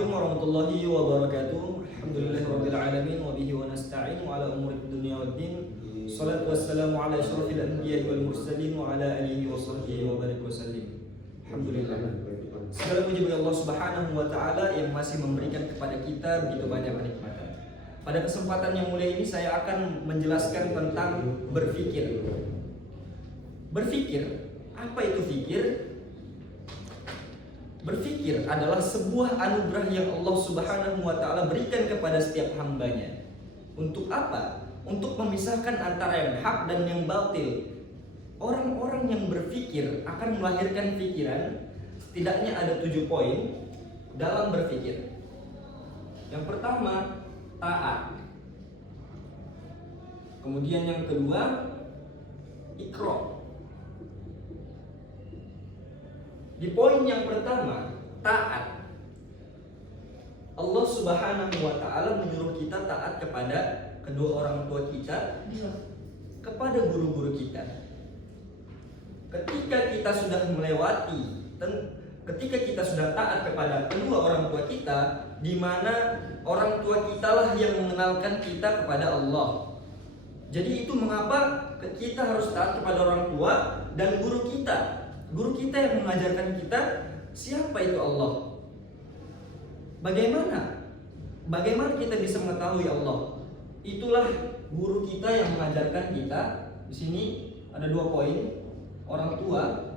Assalamualaikum warahmatullahi wabarakatuh. Alhamdulillahirabbil alamin wa bihi wa nasta'in wa ala umuri dunya waddin. Shalatu wassalamu ala asyrafil anbiya'i wal mursalin wa ala alihi wa sahbihi wa barik wasallim. Alhamdulillah. Segala puji bagi Allah Subhanahu wa taala yang masih memberikan kepada kita begitu banyak kenikmatan. Pada kesempatan yang mulia ini saya akan menjelaskan tentang berpikir. Berpikir, apa itu fikir? Berpikir adalah sebuah anugerah yang Allah Subhanahu wa taala berikan kepada setiap hambanya. Untuk apa? Untuk memisahkan antara yang hak dan yang batil. Orang-orang yang berpikir akan melahirkan pikiran. Setidaknya ada 7 poin dalam berpikir. Yang pertama, taat. Kemudian yang kedua, ikrar. Di poin yang pertama, taat. Allah Subhanahu wa taala menyuruh kita taat kepada kedua orang tua kita, kepada guru-guru kita. Ketika kita sudah taat kepada kedua orang tua kita, di mana orang tua kita lah yang mengenalkan kita kepada Allah. Jadi itu mengapa kita harus taat kepada orang tua dan guru kita. Guru kita yang mengajarkan kita siapa itu Allah. Bagaimana kita bisa mengetahui Allah? Itulah guru kita yang mengajarkan kita. Di sini ada 2 poin, orang tua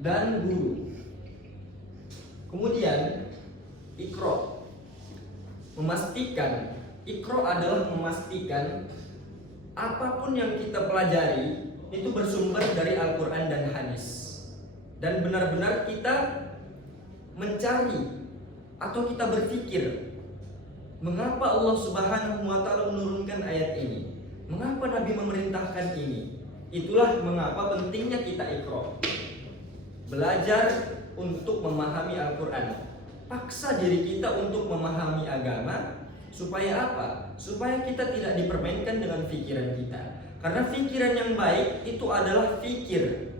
dan guru. Kemudian ikrar. Ikrar adalah memastikan apapun yang kita pelajari itu bersumber dari Al-Quran dan hadis, dan benar-benar kita mencari atau kita berpikir mengapa Allah Subhanahu wa taala menurunkan ayat ini, mengapa Nabi memerintahkan ini. Itulah mengapa pentingnya kita ikrar, belajar untuk memahami Al-Quran, paksa diri kita untuk memahami agama. Supaya apa? Supaya kita tidak dipermainkan dengan pikiran kita. Karena pikiran yang baik itu adalah fikir.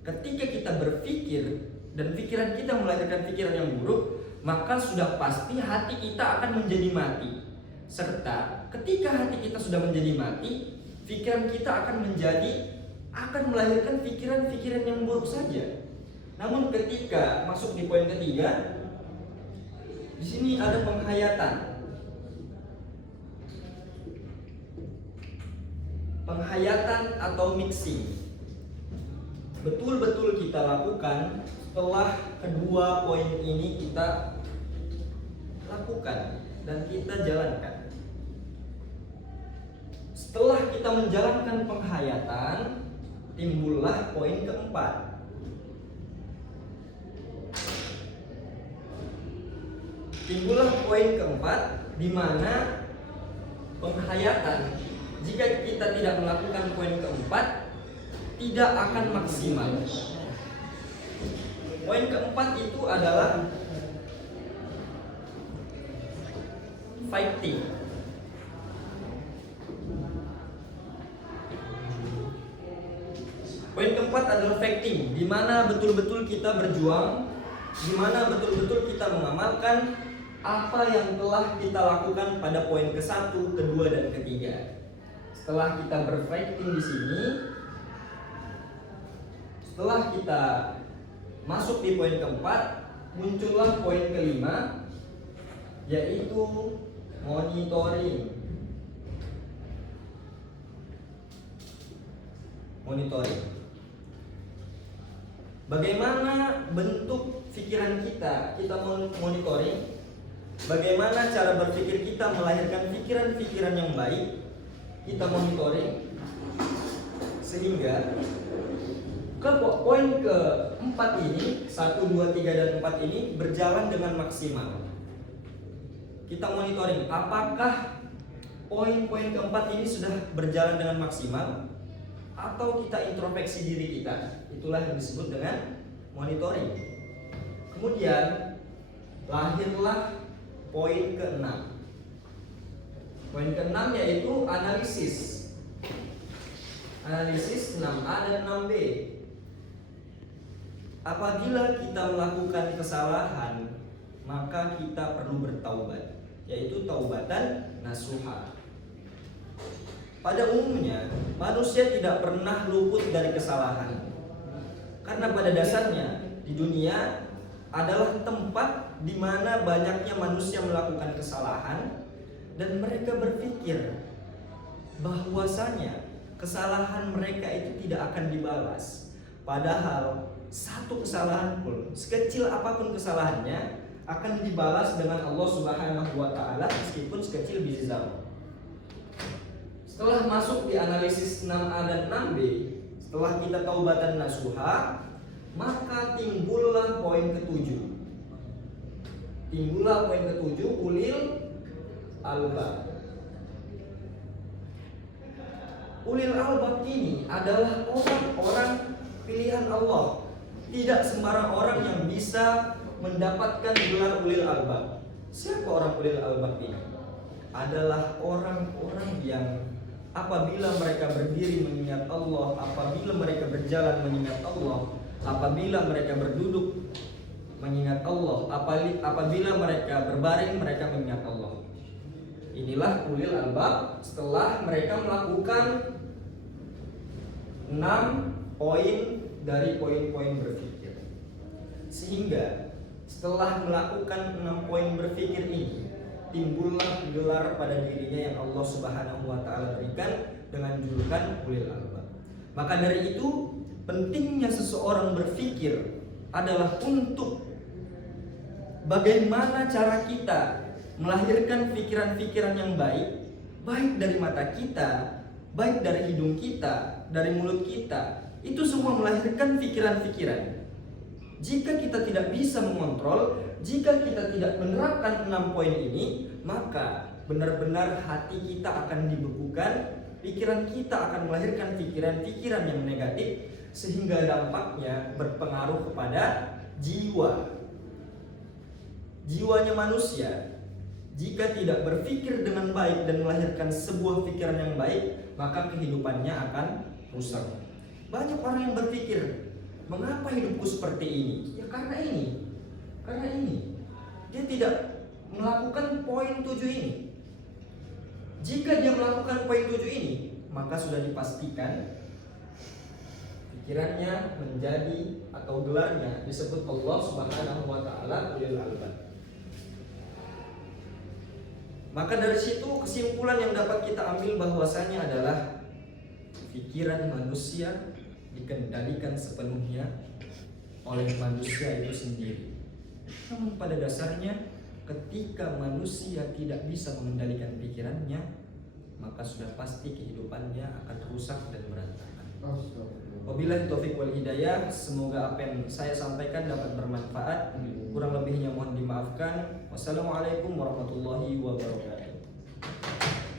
Ketika kita berpikir dan pikiran kita melahirkan pikiran yang buruk, maka sudah pasti hati kita akan menjadi mati. Serta ketika hati kita sudah menjadi mati, pikiran kita akan melahirkan pikiran-pikiran yang buruk saja. Namun ketika masuk di poin ketiga, di sini ada penghayatan. Penghayatan atau mixing betul-betul kita lakukan. Setelah kedua poin ini kita lakukan dan kita jalankan. Setelah kita menjalankan penghayatan, timbullah poin keempat. Di mana penghayatan, jika kita tidak melakukan poin keempat, tidak akan maksimal. Poin keempat itu adalah fighting. Poin keempat adalah fighting, di mana betul-betul kita berjuang, di mana betul-betul kita mengamalkan apa yang telah kita lakukan pada poin ke-1, ke-2, dan ke-3. Setelah kita berfighting di sini, setelah kita masuk di poin keempat, muncullah poin kelima, yaitu monitoring. Bagaimana bentuk pikiran kita monitoring? Bagaimana cara berpikir kita melahirkan pikiran-pikiran yang baik? Kita monitoring sehingga ke poin ke-4 ini, 1, 2, 3, dan 4 ini berjalan dengan maksimal. Kita monitoring apakah poin-poin ke-4 ini sudah berjalan dengan maksimal, atau kita introspeksi diri kita. Itulah yang disebut dengan monitoring. Kemudian lahirlah poin ke-6. Poin ke-6 yaitu analisis. Analisis 6A dan 6B. apabila kita melakukan kesalahan, maka kita perlu bertaubat, yaitu taubatan nasuha. Pada umumnya, manusia tidak pernah luput dari kesalahan. Karena pada dasarnya di dunia adalah tempat di mana banyaknya manusia melakukan kesalahan dan mereka berpikir bahwasanya kesalahan mereka itu tidak akan dibalas. Padahal satu kesalahan pun, sekecil apapun kesalahannya, akan dibalas dengan Allah Subhanahu wa taala meskipun sekecil biji zarah. Setelah masuk di analisis 6A dan 6B, setelah kita taubatan nasuha, maka timbullah poin ketujuh. Timbullah poin ketujuh, ulil albab. Ulil albab ini adalah orang-orang pilihan Allah. Tidak sembarang orang yang bisa mendapatkan gelar ulil albab. Siapa orang ulil albab ini? Adalah orang-orang yang apabila mereka berdiri mengingat Allah, apabila mereka berjalan mengingat Allah, apabila mereka berduduk mengingat Allah, apabila mereka berbaring mereka mengingat Allah. Inilah ulil albab setelah mereka melakukan 6 poin dari poin-poin berpikir. Sehingga setelah melakukan 6 poin berpikir ini, timbullah gelar pada dirinya yang Allah Subhanahu wa taala berikan dengan julukan ulil albab. Maka dari itu, pentingnya seseorang berpikir adalah untuk bagaimana cara kita melahirkan pikiran-pikiran yang baik, baik dari mata kita, baik dari hidung kita, dari mulut kita. Itu semua melahirkan pikiran-pikiran. Jika kita tidak bisa mengontrol, jika kita tidak menerapkan 6 poin ini, maka benar-benar hati kita akan dibekukan, pikiran kita akan melahirkan pikiran-pikiran yang negatif, sehingga dampaknya berpengaruh kepada jiwanya manusia. Jika tidak berpikir dengan baik dan melahirkan sebuah pikiran yang baik, maka kehidupannya akan rusak. Banyak orang yang berpikir, mengapa hidupku seperti ini? Ya karena ini. Dia tidak melakukan poin 7 ini. Jika dia melakukan poin 7 ini, maka sudah dipastikan pikirannya menjadi atau gelarnya disebut Allah Subhanahu wa taala ulil albab. Maka dari situ kesimpulan yang dapat kita ambil bahwasanya adalah pikiran manusia dikendalikan sepenuhnya oleh manusia itu sendiri. Namun pada dasarnya ketika manusia tidak bisa mengendalikan pikirannya, maka sudah pasti kehidupannya akan rusak dan berantakan. Wabillahi taufiq wal hidayah. Semoga apa yang saya sampaikan dapat bermanfaat. Kurang lebihnya mohon dimaafkan. Wassalamualaikum warahmatullahi wabarakatuh.